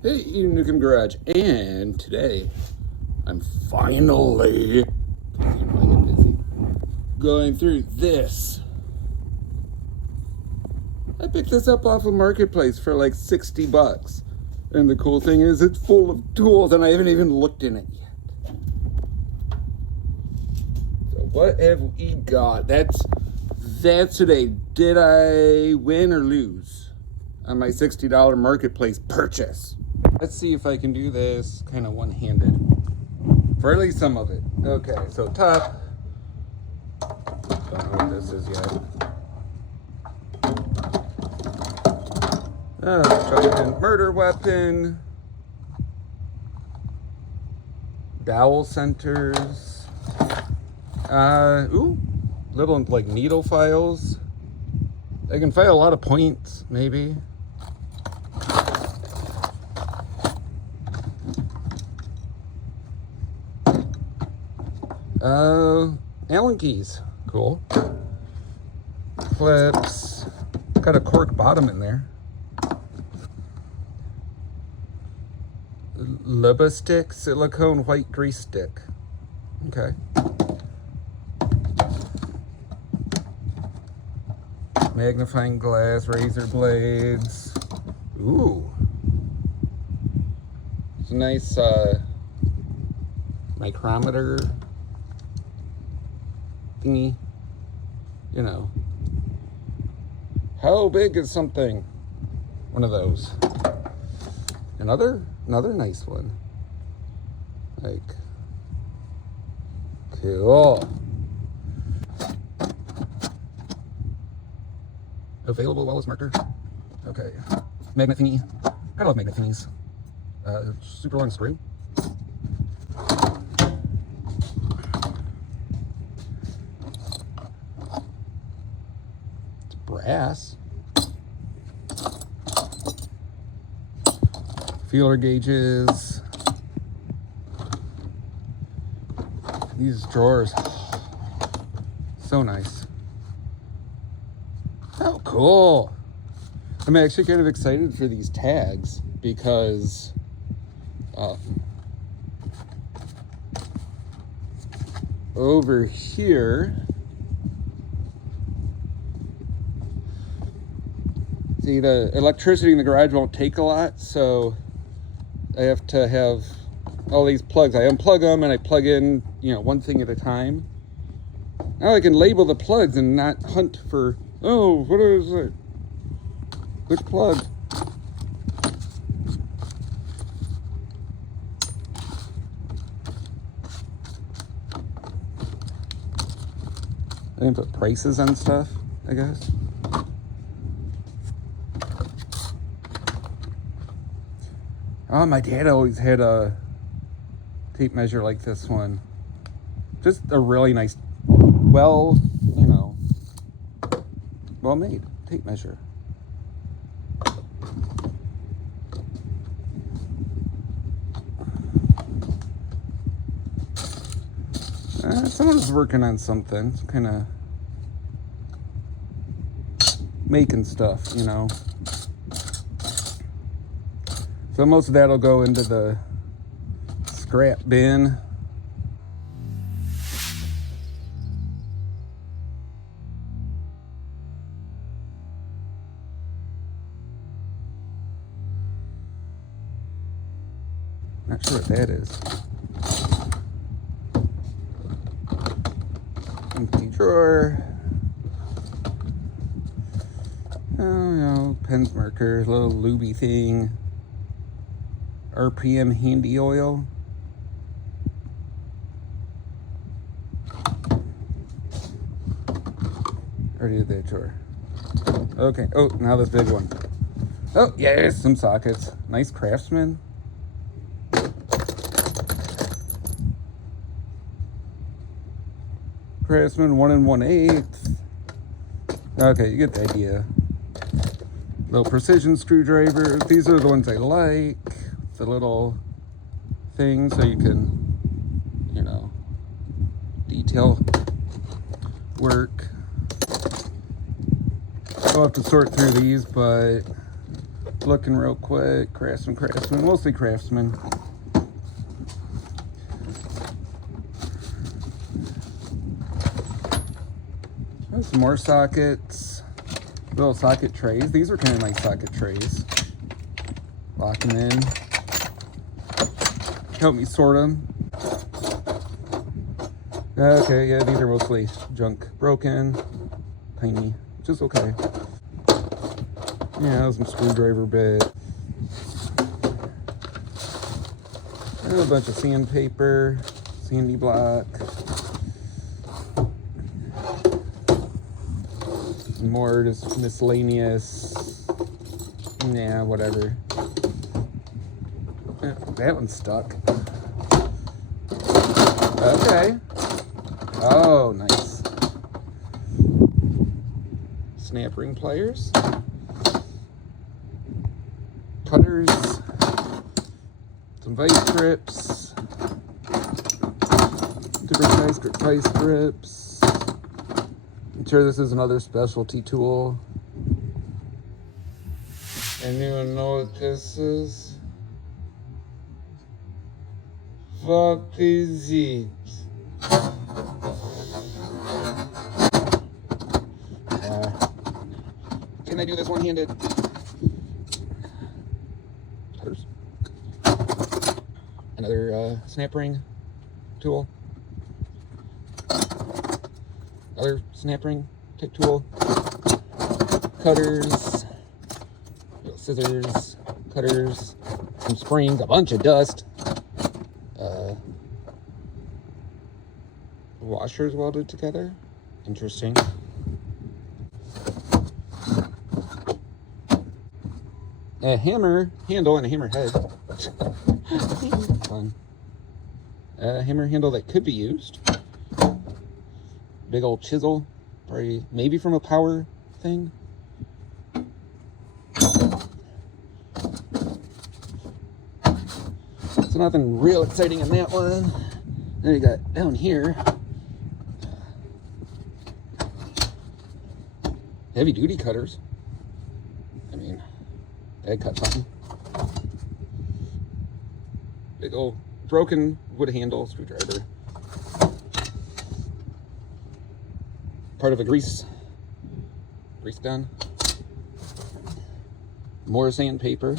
Hey, Nukem Garage, and today I'm finally going through this. I picked this up off of Marketplace for like 60 bucks. And the cool thing is it's full of tools and I haven't even looked in it yet. So what have we got? That's today. Did I win or lose on my $60 Marketplace purchase? Let's see if I can do this kind of one-handed. For at least some of it. Okay, so top. Don't know what this is yet. Shotgun murder weapon. Dowel centers. Little like needle files. I can file a lot of points, maybe. Allen keys. Cool. Clips. Got a cork bottom in there. Lubba stick, silicone white grease stick. Okay. Magnifying glass, razor blades. Ooh. It's a nice micrometer thingy. You know. How big is something? One of those. Another nice one. Like, cool. Available Wallace marker. Okay. Magnet thingy. I love magnet thingies. Super long screw. It's brass. Feeler gauges. These drawers. So nice. Oh, cool. I'm actually kind of excited for these tags because over here, see, the electricity in the garage won't take a lot, so I have to have all these plugs. I unplug them and I plug in, one thing at a time. Now I can label the plugs and not hunt for, oh, what is it? Which plug? I can put prices on stuff, I guess. Oh, my dad always had a tape measure like this one. Just a really nice, well made tape measure. Someone's working on something, kind of making stuff, So most of that'll go into the scrap bin. Not sure what that is. Empty drawer. Oh, pens, markers, little looby thing. RPM handy oil. Already did that drawer. Okay. Oh, now this big one. Oh, yes, some sockets. Nice Craftsman. Craftsman 1 1/8. Okay, you get the idea. Little precision screwdrivers. These are the ones I like. The little thing so you can, detail work. I'll have to sort through these, but looking real quick. Craftsman, mostly Craftsman. Some more sockets, little socket trays. These are kind of nice socket trays. Lock them in. Help me sort them. Okay, yeah, these are mostly junk, broken, tiny, which is okay. Yeah, some screwdriver bit. And a bunch of sandpaper, sandy block. More just miscellaneous. Nah, whatever. That one's stuck. Okay. Oh, nice. Snap ring pliers. Cutters. Some vice grips. Different size vice grips. I'm sure this is another specialty tool. Anyone know what this is? What is it? Can I do this one-handed? Cutters. Another snap ring tool. Other snap ring type tool. Cutters. Scissors. Cutters. Some springs. A bunch of dust. Washers welded together. Interesting. A hammer handle and a hammer head. Fun. A hammer handle that could be used. Big old chisel, probably maybe from a power thing. So nothing real exciting in that one. Then you got down here heavy duty cutters. I mean, that cut something. Big old broken wood handle screwdriver. Part of a grease gun. More sandpaper.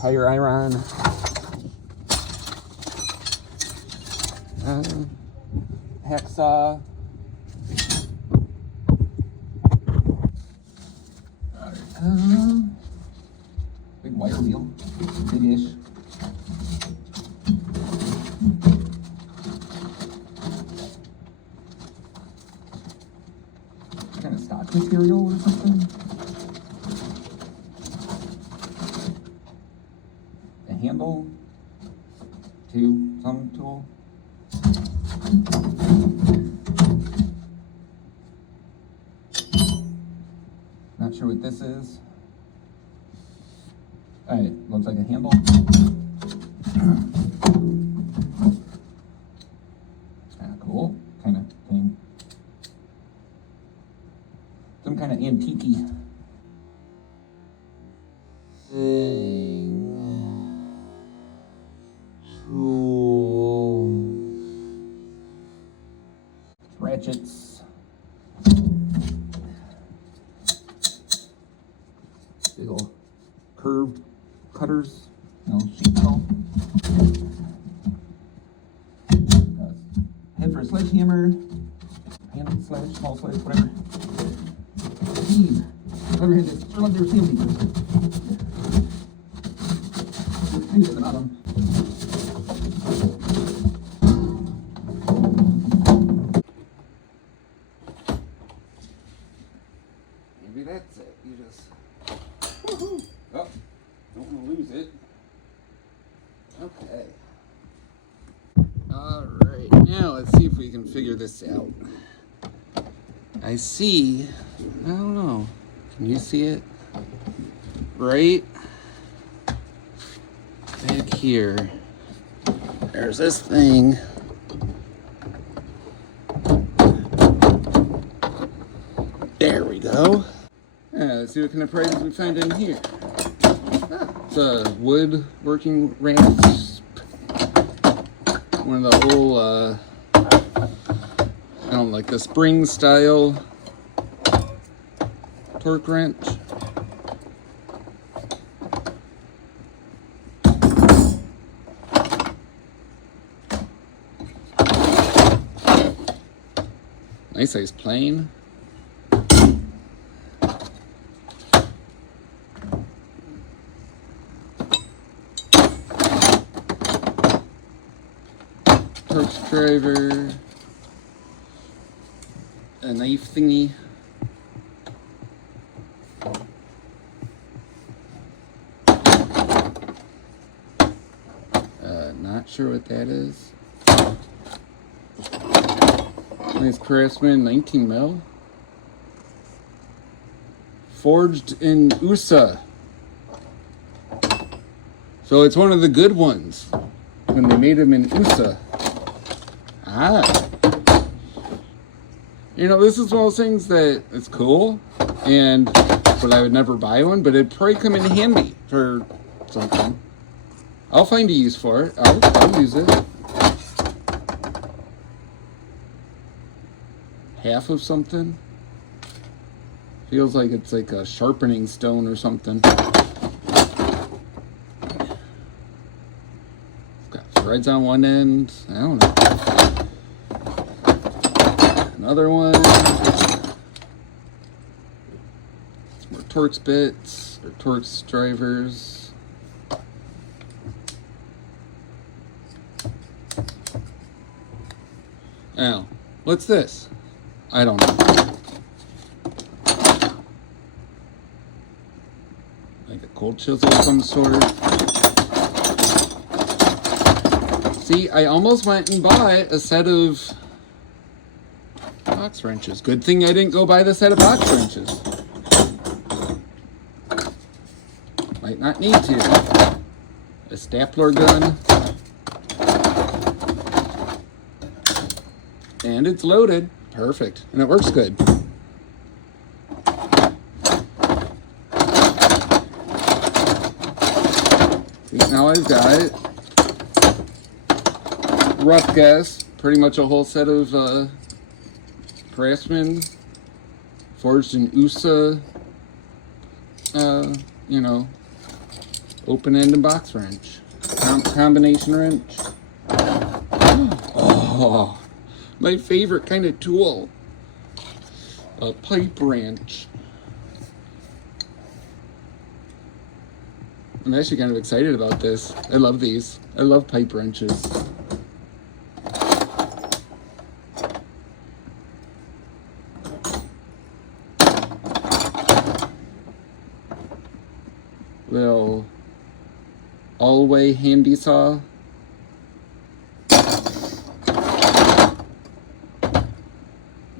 Tire iron. Hacksaw. Big wire wheel. Big-ish. Kind of stock material or something. A handle to some tool. Not sure what this is. Alright, looks like a handle. Cool, kind of thing. Some kind of antique-y thing. Ratchets. Big old curved cutters. No, sheet metal. Head for a sledgehammer. Hand sledge, small sledge, whatever. Whoever had this, sure like they were sandpaper. Maybe at the bottom. Maybe that's it. You just. Woohoo! Oh, don't want to lose it. Okay. Alright, now let's see if we can figure this out. I see, I don't know. Can you see it? Right back here. There's this thing. There we go. see what kind of prizes we find in here. It's a woodworking rasp. One of the old, I don't like the spring style torque wrench. Nice size plane. Torque driver. A knife thingy. Not sure what that is. Nice Craftsman 19 mil. Forged in USA. So it's one of the good ones when they made them in USA. Ah. You know, this is one of those things that it's cool, but I would never buy one, but it'd probably come in handy for something. I'll find a use for it. I'll use it. Half of something. Feels like it's like a sharpening stone or something. It's got threads on one end. I don't know. Another one. More Torx bits or Torx drivers. Now, what's this? I don't know. Like a cold chisel of some sort. See, I almost went and bought a set of box wrenches. Good thing I didn't go buy the set of box wrenches. Might not need to. A stapler gun. And it's loaded. Perfect. And it works good. See, now I've got, rough guess, pretty much a whole set of Craftsman forged in USA, you know, open-end and box wrench. Combination wrench. Oh, my favorite kind of tool. A pipe wrench. I'm actually kind of excited about this. I love these. I love pipe wrenches. Little all-way handy saw.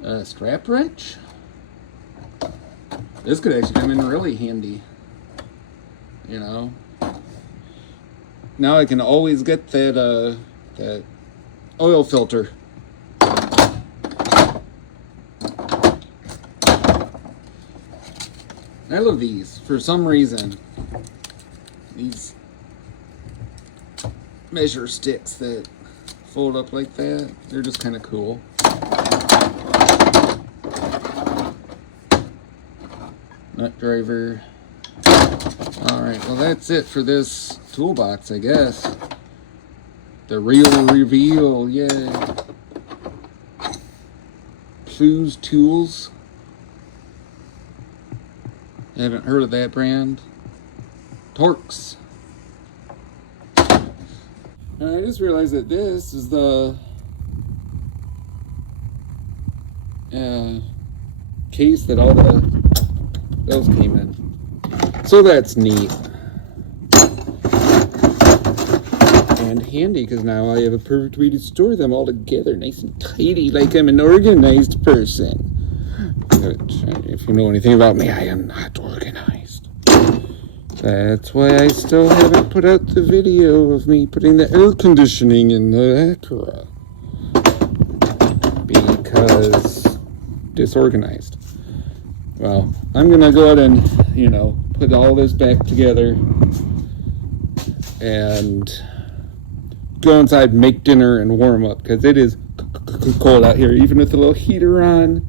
A strap wrench. This could actually come in really handy. You know. Now I can always get that that oil filter. I love these for some reason. These measure sticks that fold up like that, they're just kind of cool. Nut driver. Alright, well that's it for this toolbox, I guess. The real reveal, yeah. Plu's Tools. I haven't heard of that brand. Torx. And I just realized that this is the case that all those came in. So that's neat. And handy, because now I have a perfect way to store them all together, nice and tidy, like I'm an organized person. Which, if you know anything about me, I am not organized. That's why I still haven't put out the video of me putting the air conditioning in the Acura. Because disorganized. Well, I'm gonna go out and you know, put all this back together and go inside, make dinner, and warm up, because it is cold out here. Even with a little heater on,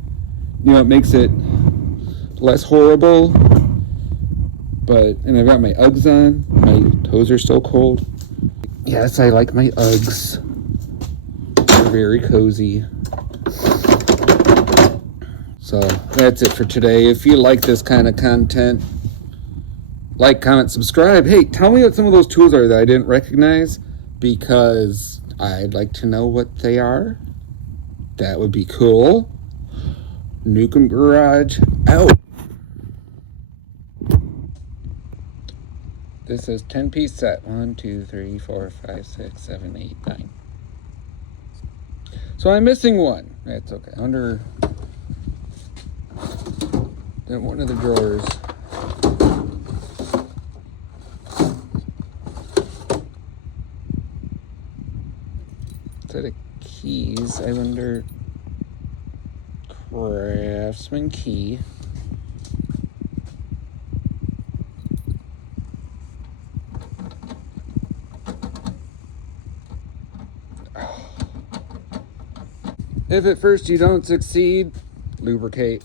you know, it makes it less horrible. And I've got my Uggs on. My toes are still cold. Yes, I like my Uggs. They're very cozy. So that's it for today. If you like this kind of content, like, comment, subscribe. Hey, tell me what some of those tools are that I didn't recognize, because I'd like to know what they are. That would be cool. Nukem Garage out. This is 10-piece set. 1, 2, 3, 4, 5, 6, 7, 8, 9. So I'm missing one. That's okay. Under one of the drawers. Set of keys. I wonder. Craftsman key. If at first you don't succeed, lubricate.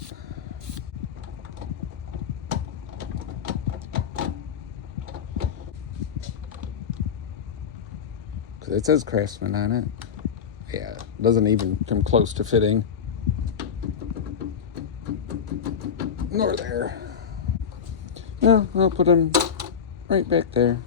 Because it says Craftsman on it. Yeah, it doesn't even come close to fitting. Nor there. No, I'll put them right back there.